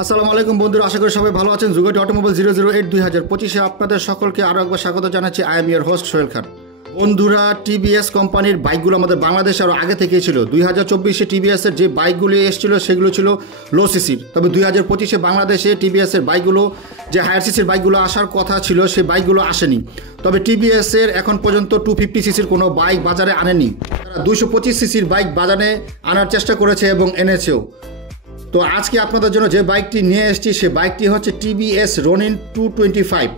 আসসালামু আলাইকুম বন্ধুরা, আশা করি সবাই ভালো আছেন। জুগাইট অটোমোবাইল 008 2025 আপনাদের সকলকে আরও একবার স্বাগত জানাচ্ছি। I am your host Sohel Khan. বন্ধুরা, টিভিএস কোম্পানির বাইকগুলো আমাদের বাংলাদেশে আরও আগে থেকেই ছিল। 2024-এ টিভিএসের যে বাইকগুলি এসেছিলো সেগুলো ছিল লো সিসির, তবে 2025-এ বাংলাদেশে টিভিএসের বাইকগুলো যে হায়ার সিসির বাইকগুলো আসার কথা ছিল সেই বাইকগুলো আসেনি। তবে টিভিএসের এখন পর্যন্ত 250 সিসির কোনো বাইক বাজারে আনেনি। তারা 225 সিসির বাইক বাজারে আনার চেষ্টা করেছে এবং এনেছেও। তো আজকে আপনাদের জন্য যে বাইকটি নিয়ে এসেছি সে বাইকটি হচ্ছে টিভিএস রনিন 225।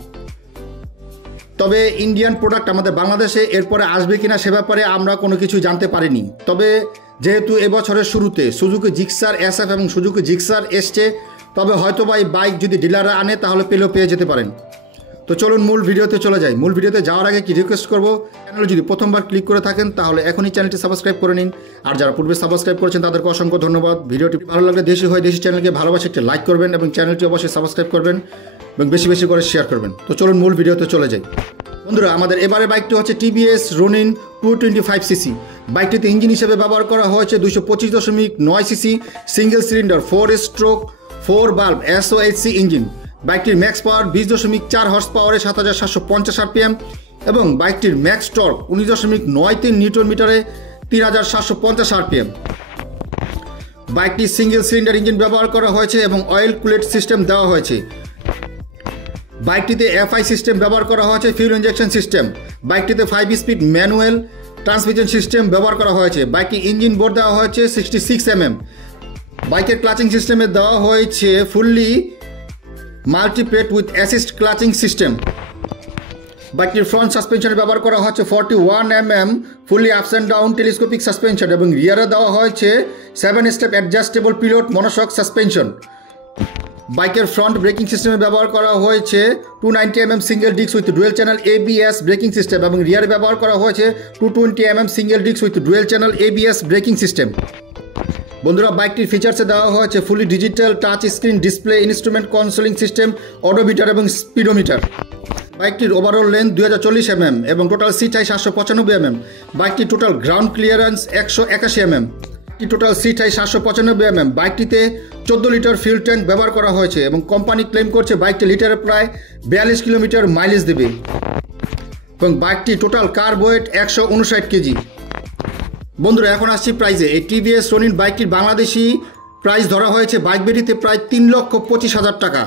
তবে ইন্ডিয়ান প্রোডাক্ট আমাদের বাংলাদেশে এরপরে আসবে কিনা সে ব্যাপারে আমরা কোনো কিছু জানতে পারিনি। তবে যেহেতু এবছরের শুরুতে সুজুকি জিক্সার SF এবং সুজুকি জিক্সার এসছে, তবে হয়তোবা এই বাইক যদি ডিলাররা আনে তাহলে পেয়ে যেতে পারেন। তো চলুন মূল ভিডিওতে চলে যাই। মূল ভিডিওতে যাওয়ার আগে কি রিকোয়েস্ট করবো, চ্যানেল যদি প্রথমবার ক্লিক করে থাকেন তাহলে এখনই চ্যানেলটি সাবস্ক্রাইব করে নিন। আর যারা পূর্বে সাবস্ক্রাইব করেছেন তাদেরকে অসংখ্য ধন্যবাদ। ভিডিওটি ভালো লাগলে দেশি চ্যানেলকে ভালোবাসে একটি লাইক করবেন এবং চ্যানেলটি অবশ্যই সাবস্ক্রাইব করবেন এবং বেশি বেশি করে শেয়ার করবেন। তো চলুন মূল ভিডিওতে চলে যাই। বন্ধুরা, আমাদের এবারে বাইকটি হচ্ছে টিভিএস রনিন 225 সিসি। বাইকটিতে ইঞ্জিন হিসেবে ব্যবহার করা হয়েছে 225.9 CC single cylinder 4 stroke 4 bulb SOHC engine. বাইকটির ম্যাক্স পাওয়ার 20.4 হর্স পাওয়ারে 7750 RPM এবং বাইকটির ম্যাক্স টর্ক 19.93 নিউটন মিটারে 3750 RPM। বাইকটি সিঙ্গেল সিলিন্ডার ইঞ্জিন ব্যবহার করা হয়েছে এবং অয়েল কুলেট সিস্টেম দেওয়া হয়েছে। বাইকটিতে FI সিস্টেম ব্যবহার করা হয়েছে, ফিউল ইনজেকশন সিস্টেম। বাইকটিতে 5 স্পিড ম্যানুয়াল ট্রান্সমিশন সিস্টেম ব্যবহার করা হয়েছে। বাইকটি ইঞ্জিন বোর্ড দেওয়া হয়েছে 66 mm। বাইকের ক্লাচিং সিস্টেমে দেওয়া হয়েছে fully multiplate with assist clutching system. বাইকটির ফ্রন্ট সাসপেনশনে ব্যবহার করা হচ্ছে 41 mm fully ups and down telescopic suspension এবং রিয়ারে দেওয়া হয়েছে 7 step adjustable pilot monoshock suspension. বাইকের ফ্রন্ট ব্রেকিং সিস্টেমে ব্যবহার করা হয়েছে 290 mm single disc with dual channel ABS braking system এবং রিয়ারে ব্যবহার করা হয়েছে 220 mm single disc with dual channel ABS braking system. বন্ধুরা, বাইকটির ফিচার্সে দেওয়া হয়েছে fully digital touch screen display, instrument consoling system, odometer এবং স্পিডোমিটার। বাইকটির ওভারঅল লেন্থ 2040 mm এবং টোটাল সিট হাইট 795 mm। বাইকটির total ground clearance 181 mm। Total seat height 795 mm। বাইকটিতে 14 লিটার ফিউল ট্যাঙ্ক ব্যবহার করা হয়েছে এবং কোম্পানি ক্লেম করছে বাইকটি লিটারে প্রায় 42 কিলোমিটার মাইলেজ দেবে এবং বাইকটি টোটাল কার্ব ওয়েট 159 কেজি। বন্ধুরা, এখন আসছি প্রাইজে। এই টিভিএস রনিন বাইকটির বাংলাদেশি প্রাইস ধরা হয়েছে বাইক বেরিতে প্রায় 3,25,000 টাকা।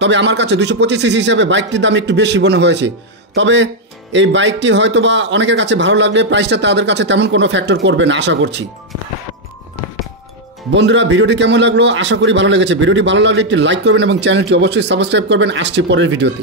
তবে আমার কাছে 225 সিসি হিসাবে বাইকটির দাম একটু বেশি মনে হয়েছে। তবে এই বাইকটি হয়তোবা অনেকের কাছে ভালো লাগলে প্রাইসটা তাদের কাছে তেমন কোনো ফ্যাক্টর করবে না আশা করছি। বন্ধুরা, ভিডিওটি কেমন লাগলো? আশা করি ভালো লেগেছে। ভিডিওটি ভালো লাগলে একটি লাইক করবেন এবং চ্যানেলটি অবশ্যই সাবস্ক্রাইব করবেন। আসছি পরের ভিডিওতে।